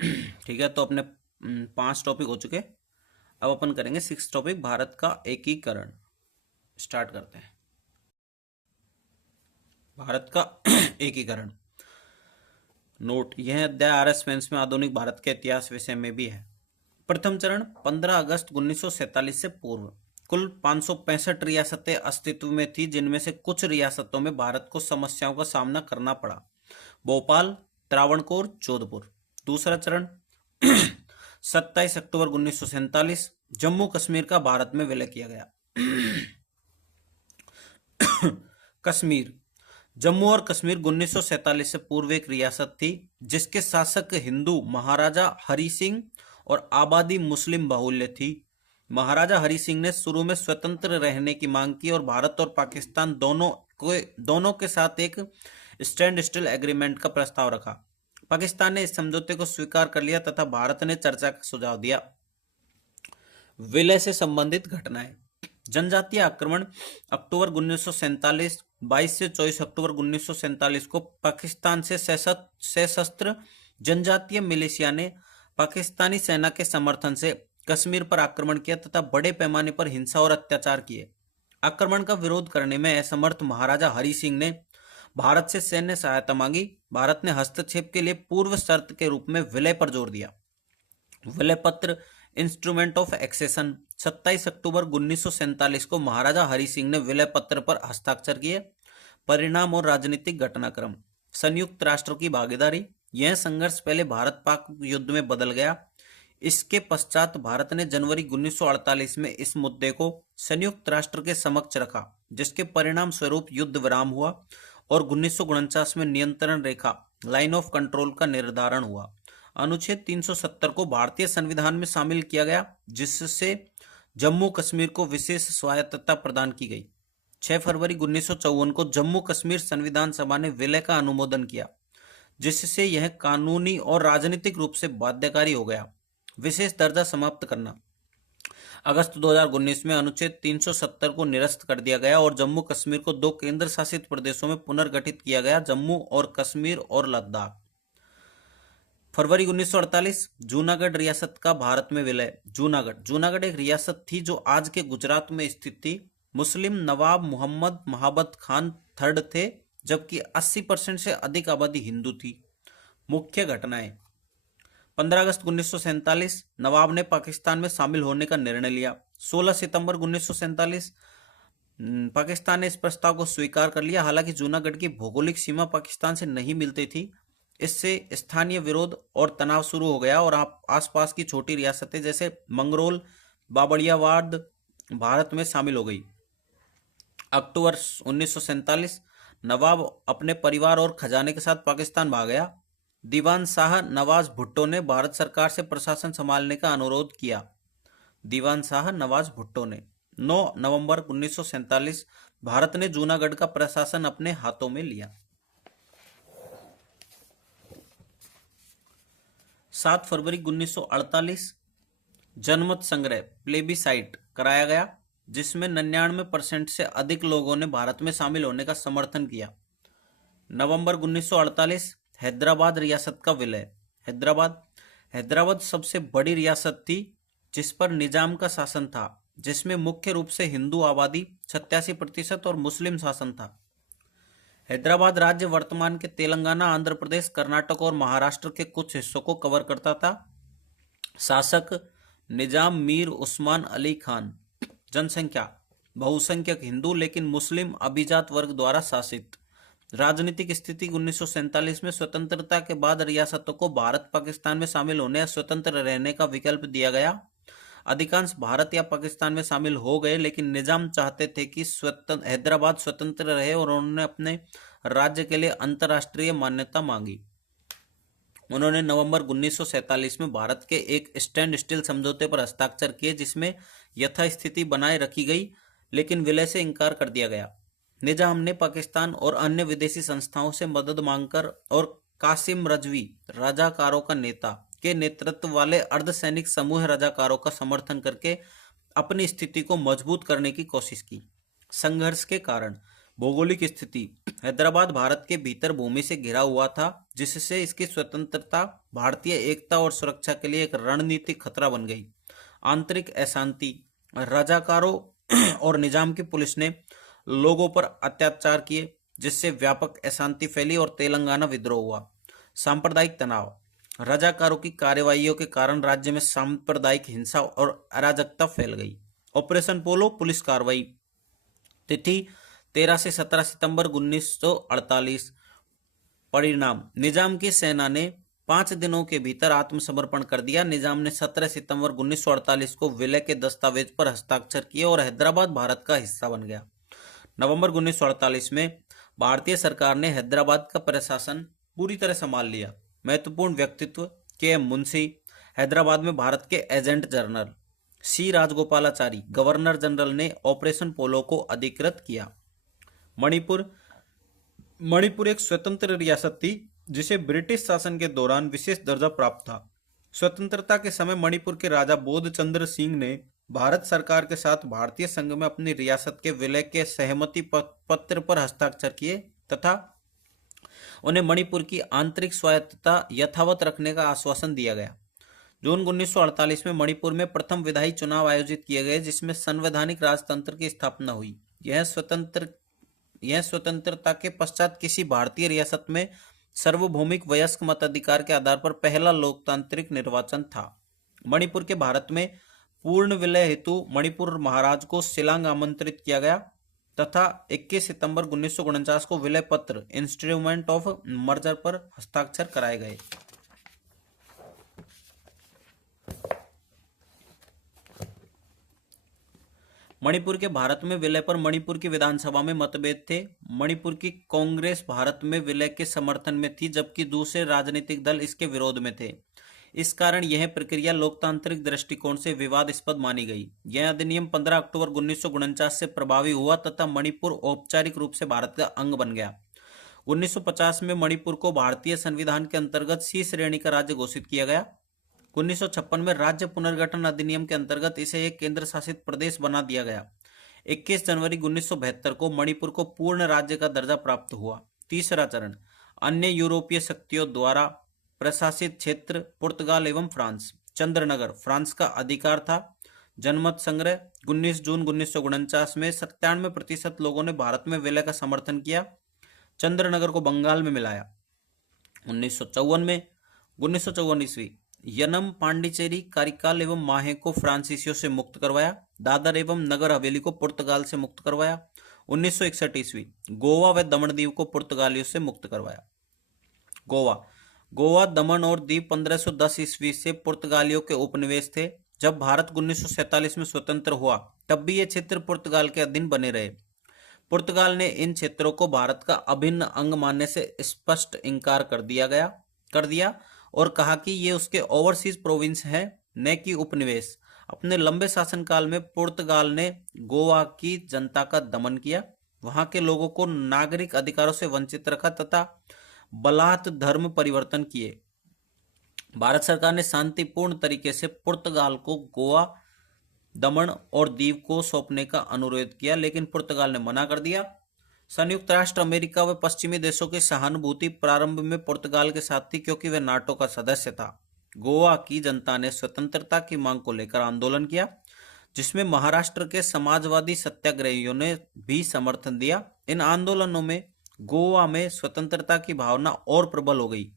ठीक है, तो अपने 5 टॉपिक हो चुके। अब अपन करेंगे 6 टॉपिक, भारत का एकीकरण। स्टार्ट करते हैं। भारत का एकीकरण। नोट, यह अध्याय आरएस मेंस में आधुनिक भारत के इतिहास विषय में भी है। प्रथम चरण 15 अगस्त 1947 से पूर्व कुल 565 रियासतें अस्तित्व में थी, जिनमें से कुछ रियासतों में भारत को समस्याओं का सामना करना पड़ा। भोपाल, त्रावणकोर, जोधपुर। दूसरा चरण 27 अक्टूबर 1947 जम्मू कश्मीर का भारत में विलय किया गया। कश्मीर। जम्मू और कश्मीर 1947 से पूर्व एक रियासत थी, जिसके शासक हिंदू महाराजा हरि सिंह और आबादी मुस्लिम बाहुल्य थी। महाराजा हरि सिंह ने शुरू में स्वतंत्र रहने की मांग की और भारत और पाकिस्तान दोनों के साथ एक स्टैंड स्टिल एग्रीमेंट का प्रस्ताव रखा। पाकिस्तान ने इस समझौते को स्वीकार कर लिया तथा भारत ने चर्चा का सुझाव दिया। विलय से संबंधित घटनाएं। जनजातीय आक्रमण। अक्टूबर 1947 22 से 24 अक्टूबर 1947 को पाकिस्तान से सशस्त्र जनजातीय मिलिशिया ने पाकिस्तानी सेना के समर्थन से कश्मीर पर आक्रमण किया तथा बड़े पैमाने पर हिंसा और अत्याचार किए। आक्रमण का विरोध करने में असमर्थ महाराजा हरि सिंह ने भारत से सैन्य सहायता मांगी। भारत ने हस्तक्षेप के लिए पूर्व शर्त के रूप में विलय पर जोर दिया। विलय पत्र इंस्ट्रूमेंट ऑफ एक्सेशन 27 अक्टूबर 1947 को महाराजा हरि सिंह ने विलय पत्र पर हस्ताक्षर किए। परिणाम और राजनीतिक घटनाक्रम। संयुक्त राष्ट्रों की भागीदारी। यह संघर्ष पहले भारत पाक युद्ध में बदल गया। इसके पश्चात भारत ने जनवरी 1948 में इस मुद्दे को संयुक्त राष्ट्र के समक्ष रखा, जिसके परिणाम स्वरूप युद्ध विराम हुआ और 1949 में नियंत्रण रेखा लाइन ऑफ कंट्रोल का निर्धारण हुआ। अनुच्छेद 370 को भारतीय संविधान में शामिल किया गया, जिससे जम्मू कश्मीर को विशेष स्वायत्तता प्रदान की गई। 6 फरवरी 1954 को जम्मू कश्मीर संविधान सभा ने विलय का अनुमोदन किया, जिससे यह कानूनी और राजनीतिक रूप से बाध्यकारी हो गया। विशेष दर्जा समाप्त करना। अगस्त 2019 में अनुच्छेद 370 को निरस्त कर दिया गया और जम्मू कश्मीर को 2 केंद्र शासित प्रदेशों में पुनर्गठित किया गया, जम्मू और कश्मीर और लद्दाख। फरवरी 1948 जूनागढ़ रियासत का भारत में विलय। जूनागढ़ एक रियासत थी जो आज के गुजरात में स्थित थी। मुस्लिम नवाब मोहम्मद महाबत खान थर्ड थे, जबकि 80% से अधिक आबादी हिंदू थी। मुख्य घटनाएं। 15 अगस्त 1947 नवाब ने पाकिस्तान में शामिल होने का निर्णय लिया। 16 सितंबर 1947 पाकिस्तान ने इस प्रस्ताव को स्वीकार कर लिया। हालांकि जूनागढ़ की भौगोलिक सीमा पाकिस्तान से नहीं मिलती थी, इससे स्थानीय विरोध और तनाव शुरू हो गया और आसपास की छोटी रियासतें जैसे मंगरोल, बाबड़ियावाद भारत में शामिल हो गई। अक्टूबर 1947 नवाब अपने परिवार और खजाने के साथ पाकिस्तान भाग गया। दीवान शाह नवाज भुट्टो ने भारत सरकार से प्रशासन संभालने का अनुरोध किया। दीवान शाह नवाज भुट्टो ने 9 नवंबर 1947 भारत ने जूनागढ़ का प्रशासन अपने हाथों में लिया। 7 फरवरी 1948 जनमत संग्रह प्लेबिसाइट कराया गया, जिसमें 99% से अधिक लोगों ने भारत में शामिल होने का समर्थन किया। नवंबर 1948 हैदराबाद रियासत का विलय। हैदराबाद सबसे बड़ी रियासत थी जिस पर निजाम का शासन था, जिसमें मुख्य रूप से हिंदू आबादी 87% और मुस्लिम शासन था। हैदराबाद राज्य वर्तमान के तेलंगाना, आंध्र प्रदेश, कर्नाटक और महाराष्ट्र के कुछ हिस्सों को कवर करता था। शासक निजाम मीर उस्मान अली खान। जनसंख्या बहुसंख्यक हिंदू लेकिन मुस्लिम अभिजात वर्ग द्वारा शासित। राजनीतिक स्थिति 1947 में स्वतंत्रता के बाद रियासतों को भारत पाकिस्तान में शामिल होने या स्वतंत्र रहने का विकल्प दिया गया। अधिकांश भारत या पाकिस्तान में शामिल हो गए, लेकिन निजाम चाहते थे कि हैदराबाद स्वतंत्र रहे और उन्होंने अपने राज्य के लिए अंतर्राष्ट्रीय मान्यता मांगी। उन्होंने नवंबर 1947 में भारत के एक स्टैंड स्टिल समझौते पर हस्ताक्षर किए, जिसमें यथास्थिति बनाए रखी गई, लेकिन विलय से इनकार कर दिया गया। निजाम ने पाकिस्तान और अन्य विदेशी संस्थाओं से मदद मांगकर और कासिम रजवी रजाकारों का नेता के नेतृत्व वाले अर्धसैनिक समूह रजाकारों का समर्थन करके अपनी स्थिति को मजबूत करने की कोशिश की। संघर्ष के कारण। भौगोलिक स्थिति। हैदराबाद भारत के भीतर भूमि से घिरा हुआ था, जिससे इसकी स्वतंत्रता भारतीय एकता और सुरक्षा के लिए एक रणनीतिक खतरा बन गई। आंतरिक अशांति। रजाकारों और निजाम की पुलिस ने लोगों पर अत्याचार किए, जिससे व्यापक अशांति फैली और तेलंगाना विद्रोह हुआ। सांप्रदायिक तनाव। रजाकारों की कार्रवाइयों के कारण राज्य में सांप्रदायिक हिंसा और अराजकता फैल गई। ऑपरेशन पोलो पुलिस कार्रवाई। तिथि 13 से 17 सितंबर 1948। परिणाम। निजाम की सेना ने 5 दिनों के भीतर आत्मसमर्पण कर दिया। निजाम ने 17 सितंबर 1948 को विलय के दस्तावेज पर हस्ताक्षर किए और हैदराबाद भारत का हिस्सा बन गया। नवंबर 1948 में भारतीय सरकार ने हैदराबाद का प्रशासन पूरी तरह संभाल लिया। महत्वपूर्ण व्यक्तित्व। के.एम. मुंशी, हैदराबाद में भारत के एजेंट जनरल। सी राजगोपालाचारी, गवर्नर जनरल ने ऑपरेशन पोलो को अधिकृत किया। मणिपुर। मणिपुर एक स्वतंत्र रियासत थी, जिसे ब्रिटिश शासन के दौरान विशेष दर्जा प्राप्त था। स्वतंत्रता के समय मणिपुर के राजा बोध चंद्र सिंह ने भारत सरकार के साथ भारतीय संघ में अपनी रियासत के विलय के सहमति पत्र पर हस्ताक्षर किए तथा उन्हें मणिपुर की आंतरिक स्वायत्तता यथावत रखने का आश्वासन दिया गया। जून 1948 में मणिपुर में प्रथम विधायी चुनाव आयोजित किए गए, जिसमें संवैधानिक राजतंत्र की स्थापना हुई। यह स्वतंत्रता के पश्चात किसी भारतीय रियासत में सार्वभौमिक वयस्क मताधिकार के आधार पर पहला लोकतांत्रिक निर्वाचन था। मणिपुर के भारत में पूर्ण विलय हेतु मणिपुर महाराज को शिलांग आमंत्रित किया गया तथा 21 सितंबर 1949 को विलय पत्र इंस्ट्रूमेंट ऑफ मर्जर पर हस्ताक्षर कराए गए। मणिपुर के भारत में विलय पर मणिपुर की विधानसभा में मतभेद थे। मणिपुर की कांग्रेस भारत में विलय के समर्थन में थी, जबकि दूसरे राजनीतिक दल इसके विरोध में थे। इस कारण यह प्रक्रिया लोकतांत्रिक दृष्टिकोण से विवादास्पद मानी गई। यह अधिनियम 15 अक्टूबर 1949 से प्रभावी हुआ तथा मणिपुर औपचारिक रूप से भारत का अंग बन गया। 1950 में मणिपुर को भारतीय संविधान के अंतर्गत सी श्रेणी का राज्य घोषित किया गया। 1956 में राज्य पुनर्गठन अधिनियम के अंतर्गत इसे एक केंद्र शासित प्रदेश बना दिया गया। 21 जनवरी 1972 को मणिपुर को पूर्ण राज्य का दर्जा प्राप्त हुआ। तीसरा चरण। अन्य यूरोपीय शक्तियों द्वारा प्रशासित क्षेत्र। पुर्तगाल एवं फ्रांस। चंद्रनगर फ्रांस का अधिकार था। जनमत संग्रह। 19 जून 1949 में 97% लोगों ने भारत में विलय का समर्थन किया। चंद्रनगर को बंगाल में मिलाया। 1954 ईस्वी यनम, पांडिचेरी, कारिकाल एवं माहे को फ्रांसीसियों से मुक्त करवाया। दादर एवं नगर हवेली को पुर्तगाल से मुक्त करवाया। 1961 ईस्वी गोवा व दमन दीव को पुर्तगालियों से मुक्त करवाया। गोवा, दमन और दीव 1510 ईस्वी से पुर्तगालियों के उपनिवेश थे। जब भारत 1947 में स्वतंत्र हुआ, तब भी ये क्षेत्र पुर्तगाल के अधीन बने रहे। पुर्तगाल ने इन क्षेत्रों को भारत का अभिन्न अंग मानने से स्पष्ट इनकार कर दिया और कहा कि ये उसके ओवरसीज प्रोविंस हैं, न कि उपनिवेश। अपने लंबे शासनकाल में पुर्तगाल ने गोवा की जनता का दमन किया, वहां के लोगों को नागरिक अधिकारों से वंचित रखा तथा बलात् धर्म परिवर्तन किए। भारत सरकार ने शांतिपूर्ण तरीके से पुर्तगाल को गोवा, दमन और दीव को सौंपने का अनुरोध किया, लेकिन पुर्तगाल ने मना कर दिया। संयुक्त राष्ट्र अमेरिका व पश्चिमी देशों की सहानुभूति प्रारंभ में पुर्तगाल के साथ थी, क्योंकि वह नाटो का सदस्य था। गोवा की जनता ने स्वतंत्रता की मांग को लेकर आंदोलन किया, जिसमें महाराष्ट्र के समाजवादी सत्याग्रहियों ने भी समर्थन दिया। इन आंदोलनों में गोवा में स्वतंत्रता की भावना और प्रबल हो गई।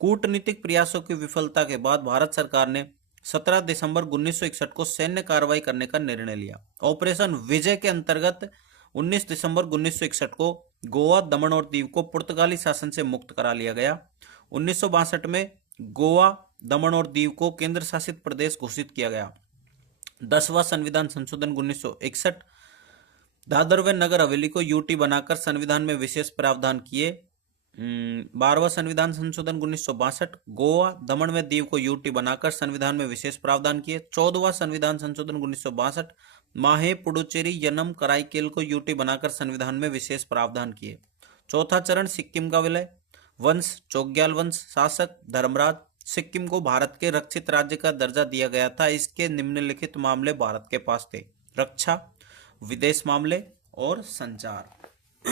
कूटनीतिक प्रयासों की विफलता के बाद भारत सरकार ने 17 दिसंबर 1961 को सैन्य कार्रवाई करने का निर्णय लिया। ऑपरेशन विजय के अंतर्गत 19 दिसंबर 1961 को गोवा, दमन और दीव को पुर्तगाली शासन से मुक्त करा लिया गया। 1962 में गोवा, दमन और दीव को केंद्र शासित प्रदेश घोषित किया गया। 10वां संविधान संशोधन 1961। दादर व नगर हवेली को यूटी बनाकर संविधान में विशेष प्रावधान किए। 12वां संविधान संशोधन 1962। गोवा, दमन व दीव को यूटी बनाकर संविधान में विशेष प्रावधान किए। 14वां संविधान संशोधन 1962। माहे, पुडुचेरी, यनम, कराईकेल को यूटी बनाकर संविधान में विशेष प्रावधान किए। चौथा चरण सिक्किम का विलय। वंश, चोग्याल वंश, शासक धर्मराज। सिक्किम को भारत के रक्षित राज्य का दर्जा दिया गया था। इसके निम्नलिखित मामले भारत के पास थे: रक्षा, विदेश मामले और संचार।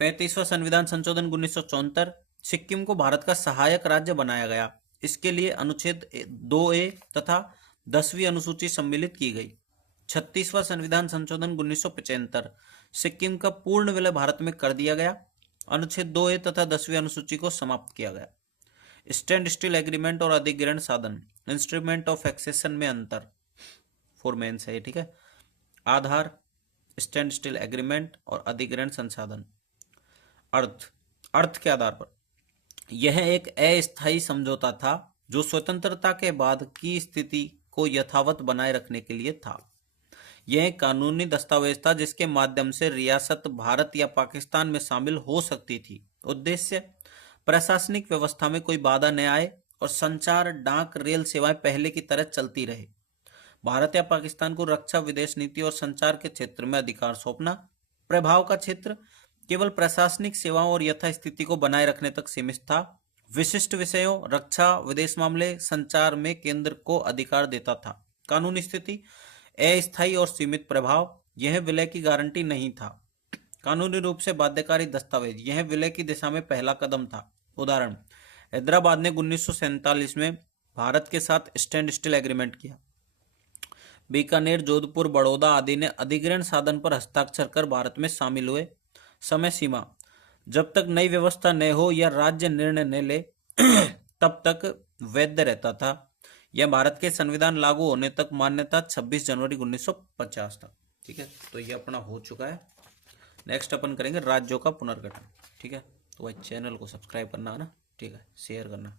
पैंतीसवां संविधान संशोधन 1974, सिक्किम को भारत का सहायक राज्य बनाया गया। इसके लिए अनुच्छेद 2A तथा 10वीं अनुसूची सम्मिलित की गई। 36वां संविधान संशोधन 1975, सिक्किम का पूर्ण विलय भारत में कर दिया गया। अनुच्छेद 2A तथा 10वीं अनुसूची को समाप्त किया गया। स्टैंड स्टिल एग्रीमेंट और अधिग्रहण साधन, इंस्ट्रूमेंट ऑफ एक्सेशन में अंतर, फॉर मेंस है, ठीक है। आधार, स्टैंड स्टिल एग्रीमेंट और अधिग्रहण संसाधन। अर्थ के आधार पर यह एक अस्थायी समझौता था जो स्वतंत्रता के बाद की स्थिति को यथावत बनाए रखने के लिए था। यह एक कानूनी दस्तावेज था जिसके माध्यम से रियासत भारत या पाकिस्तान में शामिल हो सकती थी। उद्देश्य, प्रशासनिक व्यवस्था में कोई बाधा न आए और संचार, डाक, रेल सेवाएं पहले की तरह चलती रहे। भारत या पाकिस्तान को रक्षा, विदेश नीति और संचार के क्षेत्र में अधिकार सौंपना। प्रभाव का क्षेत्र केवल प्रशासनिक सेवाओं और यथास्थिति को बनाए रखने तक सीमित था। विशिष्ट विषयों, रक्षा, विदेश मामले, संचार में केंद्र को अधिकार देता था। कानूनी स्थिति, अस्थायी और सीमित प्रभाव, यह विलय की गारंटी नहीं था। कानूनी रूप से बाध्यकारी दस्तावेज, यह विलय की दिशा में पहला कदम था। उदाहरण, हैदराबाद ने 1947 में भारत के साथ स्टैंड स्टिल एग्रीमेंट किया। बीकानेर, जोधपुर, बड़ौदा आदि ने अधिग्रहण साधन पर हस्ताक्षर कर भारत में शामिल हुए। समय सीमा, जब तक नई व्यवस्था न हो या राज्य निर्णय न ले तब तक वैध रहता था। यह भारत के संविधान लागू होने तक मान्य था, 26 जनवरी 1950 तक। ठीक है, तो ये अपना हो चुका है। नेक्स्ट अपन करेंगे राज्यों का पुनर्गठन। ठीक है, तो भाई चैनल को सब्सक्राइब करना है ना, ठीक है, शेयर करना।